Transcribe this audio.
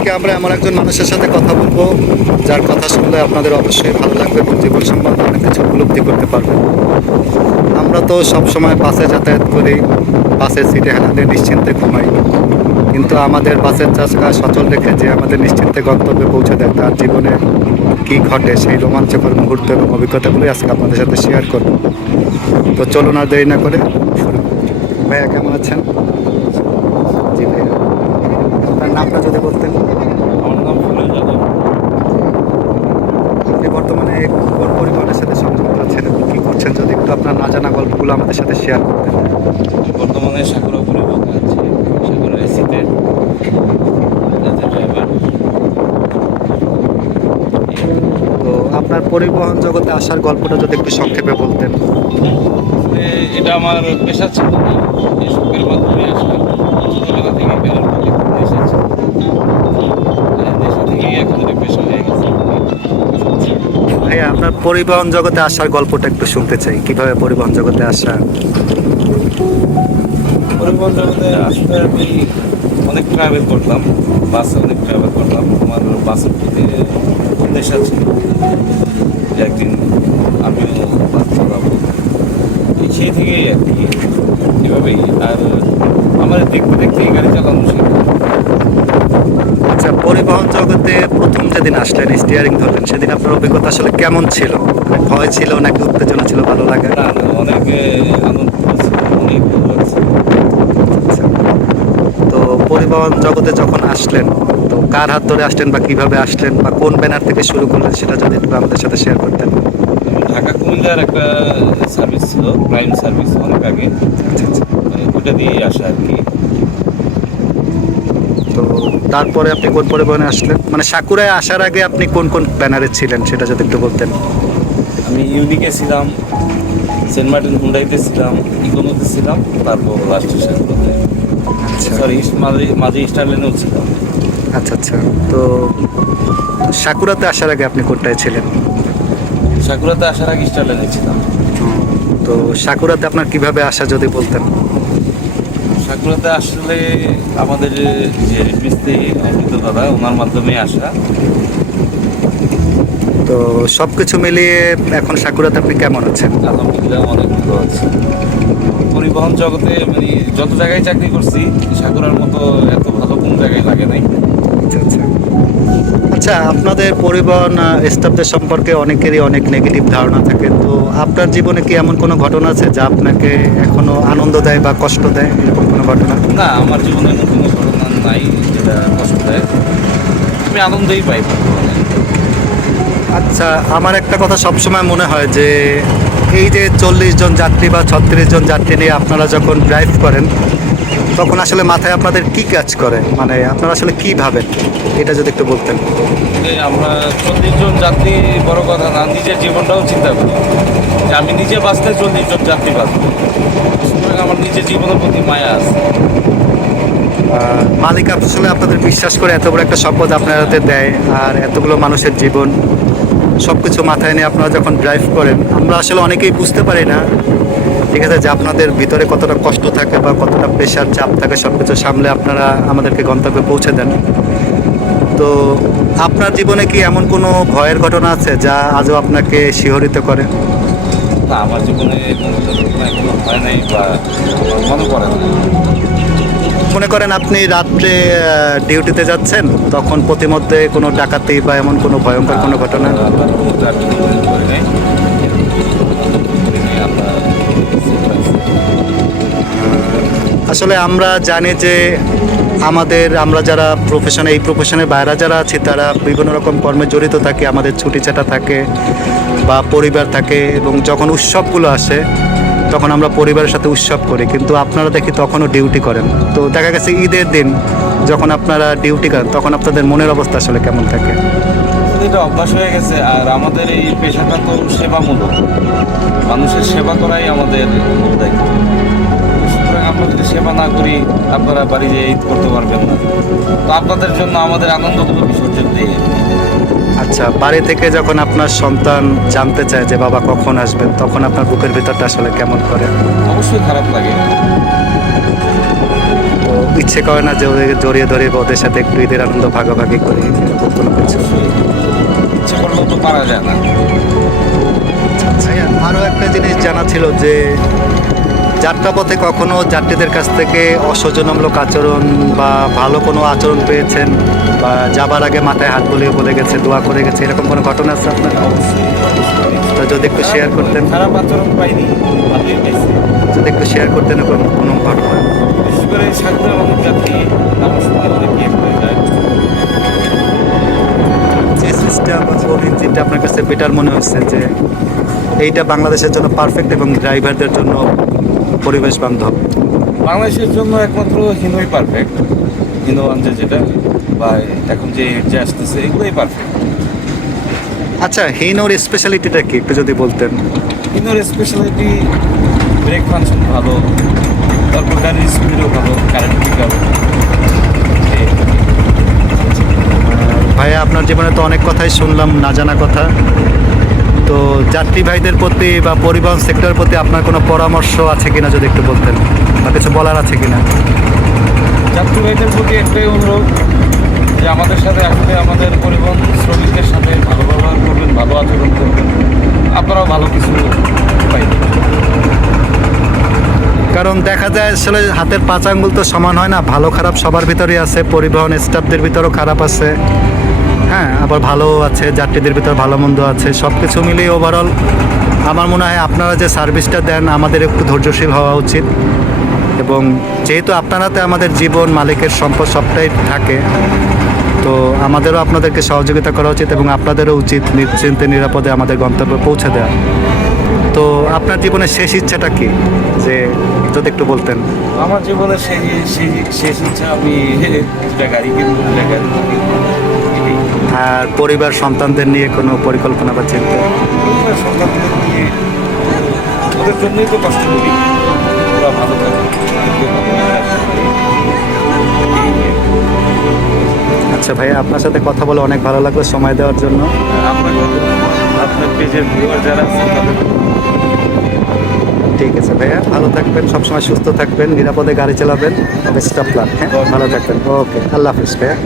আজকে আমরা এমন একজন মানুষের সাথে কথা বলবো যার কথা শুনলে আপনাদের অবশ্যই ভালো লাগবে এবং জীবন সম্বন্ধে অনেক কিছু উপলব্ধি করতে পারবেন। আমরা তো সবসময় বাসে যাতায়াত করি, বাসের সিটে হেলান দিয়ে নিশ্চিন্তে ঘুমাই, কিন্তু আমাদের বাসের চাকা সচল রেখে যে আমাদের নিশ্চিন্তে গন্তব্যে পৌঁছে দেয় তার জীবনে কী ঘটে সেই রোমাঞ্চকর মুহূর্ত এবং অভিজ্ঞতাগুলোই আজকে আপনাদের সাথে শেয়ার করব। তো চলুন আর দেরি না করে শুরু করি। ভাইয়া কেমন আছেন? জি ভাইয়া, আপনার নামটা যদি বলতেন। আমার নাম ফুলের যাদব। আপনি বর্তমানে কোন পরিবারের সাথে সংযুক্ত আছেন এবং কী করছেন যদি একটু আপনার না জানা গল্পগুলো আমাদের সাথে শেয়ার করতেন। বর্তমানে সাকুরা পরিবহনে আছি, সাকুরা এসিতে ড্রাইভার। তো আপনার পরিবহন জগতে আসার গল্পটা যদি একটু সংক্ষেপে বলতেন। এটা আমার পেশা ছিল না, এই শখের মাধ্যমে আসা। ছোটবেলা থেকে বেরোর প্রতি খুব নেশা ছিল, নেশা থেকেই এখন এটা পেশা হয়ে গেছে। ভাইয়া, আপনার পরিবহন জগতে আসার গল্পটা একটু শুনতে চাই, কিভাবে পরিবহন জগতে আসা। পরিবহন জগতে আসলে আমি অনেক ট্রাভেল করলাম, বাসে অনেক ট্রাভেল করলাম। আমার বাসের প্রতি খুব নেশা ছিল যে একদিন আমিও বাস চালাবো, সেই থেকেই আর কি এভাবেই। আর আমার দেখতে দেখতে গাড়ি চালানো শেখা। আচ্ছা, পরিবহন জগতে প্রথম যেদিন আসলেন, স্টিয়ারিং ধরলেন, সেদিন আপনার অভিজ্ঞতা আসলে কেমন ছিল? মানে ভয় ছিল নাকি উত্তেজনা ছিল, ভালো লাগে? না না, অনেক আনন্দ ছিল, অনেক ভালো লাগছে। আচ্ছা, তো পরিবহন জগতে যখন আসলেন তো কার হাত ধরে আসলেন বা কিভাবে আসলেন বা কোন ব্যানার থেকে শুরু করলেন সেটা যদি একটু আমাদের সাথে শেয়ার করতেন। ঢাকা কুমিল্লার একটা সার্ভিস ছিল, প্রাইম সার্ভিস, অনেক আগে। আচ্ছা আচ্ছা। ওইটা দিয়েই আসা আর কি। তো তারপরে আপনি কোন পরিবহনে আসলেন, মানে সাকুরায় আসার আগে আপনি কোন কোন ব্যানারে ছিলেন সেটা যদি একটু বলতেন। আমি ইউনিকে ছিলাম, সেন্ট মার্টিন হুন্ডাইতে ছিলাম, ইকোনোতে ছিলাম, তারপর লাস্ট স্টেশনগুলোতে, আচ্ছা সরি মাঝে স্টারলেনেও ছিলাম। আচ্ছা। আচ্ছা, তো সাকুরাতে আসার আগে আপনি কোনটায় ছিলেন? সাকুরাতে আসার আগে স্টারলেনে ছিলাম। তো সাকুরাতে আপনার কিভাবে আসা যদি বলতেন। সাকুরাতে আসলে আমাদের যে মিস্ত্রি অমিত দাদা, ওনার মাধ্যমে আসা। তো সব কিছু মিলিয়ে এখন সাকুরাতে আপনি কেমন আছেন? আলহামদুলিল্লাহ অনেক ভালো আছে। পরিবহন জগতে মানে যত জায়গায় চাকরি করছি, সাকুরার মতো এত ভালো কোন জায়গায় লাগে নাই। আচ্ছা আচ্ছা। আচ্ছা, আপনাদের পরিবহন স্টাফদের সম্পর্কে অনেকেরই অনেক নেগেটিভ ধারণা থাকে, তো আপনার জীবনে কি এমন কোনো ঘটনা আছে যা আপনাকে এখনো আনন্দ দেয় বা কষ্ট দেয়, এরকম কোনো ঘটনা? না, আমার জীবনে এমন কোনো ঘটনা নাই যেটা কষ্ট দেয়। আমি আনন্দই পাই বর্তমানে। আচ্ছা, আমার একটা কথা সবসময় মনে হয় যে এই যে 40 জন যাত্রী বা 36 জন যাত্রী নিয়ে আপনারা যখন ড্রাইভ করেন তখন আসলে মাথায় আপনাদের কি কাজ করে, মানে আপনারা আসলে কি ভাবেন, এটা যদি একটু বলতেন। যে আমরা 40 জন যাত্রী বড় কথা না, নিজের জীবনটাও চিন্তা করি যে আমি নিজে বাঁচতে 40 জন যাত্রী বাঁচবো। সুতরাং আমার নিজের জীবনের প্রতি মায়া আছে। মালিক আসলে আপনাদের বিশ্বাস করে এত বড় একটা সম্পদ আপনাদের দেয়, আর এতগুলো মানুষের জীবন সব কিছু মাথায় নিয়ে আপনারা যখন ড্রাইভ করেন, আমরা আসলে অনেকেই বুঝতে পারি না, ঠিক আছে, যে আপনাদের ভিতরে কতটা কষ্ট থাকে বা কতটা প্রেশার চাপ থাকে, সব কিছু সামলে আপনারা আমাদেরকে গন্তব্যে পৌঁছে দেন। তো আপনার জীবনে কি এমন কোনো ভয়ের ঘটনা আছে যা আজও আপনাকে শিহরিত করে? না, আমার জীবনে এমন কোনো ঘটনা এখনো হয় নাই বা আমার মনে পড়ে না। মনে করেন আপনি রাত্রে ডিউটিতে যাচ্ছেন, তখন প্রতিমধ্যে কোনো ডাকাতি বা এমন কোনো ভয়ঙ্কর কোনো ঘটনা? আল্লাহর রহমতে আর কোনো মনে পড়ে নাই। আমরা আসলে আমরা জানি যে আমরা যারা এই প্রফেশনের বাইরে যারা আছি তারা বিভিন্ন রকম কর্মে জড়িত থাকি, আমাদের ছুটি ছাটা থাকে বা পরিবার থাকে, এবং যখন উৎসবগুলো আসে তখন আমরা পরিবারের সাথে উৎসব করি, কিন্তু আপনারা দেখি তখনও ডিউটি করেন। তো দেখা গেছে ঈদের দিন যখন আপনারা ডিউটি করেন তখন আপনাদের মনের অবস্থা আসলে কেমন থাকে? এটা অভ্যাস হয়ে গেছে। আর আমাদের এই পেশাটা তো সেবামূলক, মানুষের সেবা করাই আমাদের মূল দায়িত্ব। সুতরাং আমরা যদি সেবা না করি, আপনারা বাড়ি যেয়ে ঈদ করতে পারবেন না। তো আপনাদের জন্য আমাদের আনন্দগুলো বিসর্জন দিয়ে। আচ্ছা, বাড়ি থেকে যখন আপনার সন্তান জানতে চায় যে বাবা কখন আসবেন, তখন আপনার বুকের ভিতরটা আসলে কেমন করে? অবশ্যই খারাপ লাগে। তো ইচ্ছে করে না যে ওদের জড়িয়ে ধরে বা ওদের সাথে একটু ঈদের আনন্দ ভাগাভাগি করি এরকম কোনো কিছু? ইচ্ছে করলেও তো পারা যায় না। ভাইয়া, আরও একটা জিনিস জানা ছিল যে যাত্রাপথে কখনো যাত্রীদের কাছ থেকে অসহ্যজনমূলক আচরণ বা ভালো কোনো আচরণ পেয়েছেন, বা যাবার আগে মাথায় হাত বুলিয়ে বলে গেছে, দোয়া করে গেছে, এরকম কোনো ঘটনা আছে আপনার? তো যদি একটু শেয়ার করতেন, খারাপ আচরণ পাইনি, ভালোই পাইছি। যদি একটু শেয়ার করতেন এরকম কোনো ঘটনা। বিশেষ করে সাগরের অনেক যাত্রী নামার সময় অনেক ইয়ে হয়ে যায়। যে সিস্টেম বা কোন ইঞ্জিনটা আপনার কাছে বেটার মনে হচ্ছে যে এইটা বাংলাদেশের জন্য পারফেক্ট এবং ড্রাইভারদের জন্য পরিবেশ বান্ধব? বাংলাদেশের জন্য একমাত্র হিনোই পারফেক্ট, হিনো ওয়ান যেটা বা এখন যে যে আসতেছে এগুলোই পারফেক্ট। আচ্ছা, হিনোর স্পেশালিটিটা কি একটু যদি বলতেন? হিনোর স্পেশালিটি ব্রেক ফাংশন ভালো, তারপর গাড়ির স্পিডও ভালো, কারেন্ট পিকআপ। ভাইয়া, আপনার জীবনে তো অনেক কথাই শুনলাম, না জানা কথা। তো যাত্রী ভাইদের প্রতি বা পরিবহন সেক্টরের প্রতি আপনার কোনো পরামর্শ আছে কিনা যদি একটু বলতেন, বা কিছু বলার আছে কিনা? যাত্রীবাহীদের প্রতি একটাই অনুরোধ যে আমাদের সাথে আসলে আমাদের পরিবহন শ্রমিকদের সাথে ভালো ব্যবহার করবেন, ভালো আচরণ করবেন, আপনারাও ভালো কিছু পাইবেন। কারণ দেখা যায় আসলে হাতের পাঁচ আঙ্গুল তো সমান হয় না, ভালো খারাপ সবার ভিতরেই আছে, পরিবহন স্টাফদের ভিতরেও খারাপ আছে, হ্যাঁ, আবার ভালো আছে, যাত্রীদের ভিতর ভালো মন্দ আছে, সব কিছু মিলিয়ে ওভারঅল আমার মনে হয় আপনারা যে সার্ভিসটা দেন আমাদের একটু ধৈর্যশীল হওয়া উচিত। এবং যেহেতু আপনারাতে আমাদের জীবন, মালিকের সম্পদ সবটাই থাকে, তো আমাদেরও আপনাদেরকে সহযোগিতা করা উচিত এবং আপনাদেরও উচিত নিশ্চিন্তে নিরাপদে আমাদের গন্তব্যে পৌঁছে দেওয়া। তো আপনার জীবনের শেষ ইচ্ছাটা কি, যে যদি একটু বলতেন? আমার জীবনে শেষ ইচ্ছা আমি দুটা গাড়ি কিনবো, দুটা গাড়ি কিনবো। এটাই। আর পরিবার সন্তানদের নিয়ে কোনো পরিকল্পনা বা চিন্তা? পরিবার সন্তানদের নিয়ে ওদের জন্যই তো কষ্ট করি, ওরা ভালো থাকে, ওদেরকে ভালো রাখতে পারি। এই নিয়ে। আচ্ছা ভাইয়া, আপনার সাথে কথা বলে অনেক ভালো লাগলো, সময় দেওয়ার জন্য। আপনাকে আপনার পেজের ভিউয়ার যারা আছে তাদের ঠিক আছে ভাইয়া, ভালো থাকবেন, সবসময় সুস্থ থাকবেন, নিরাপদে গাড়ি চালাবেন, বেস্ট অফ লাক। হ্যাঁ, ভালো থাকবেন। ওকে, আল্লাহ হাফিজ ভাইয়া।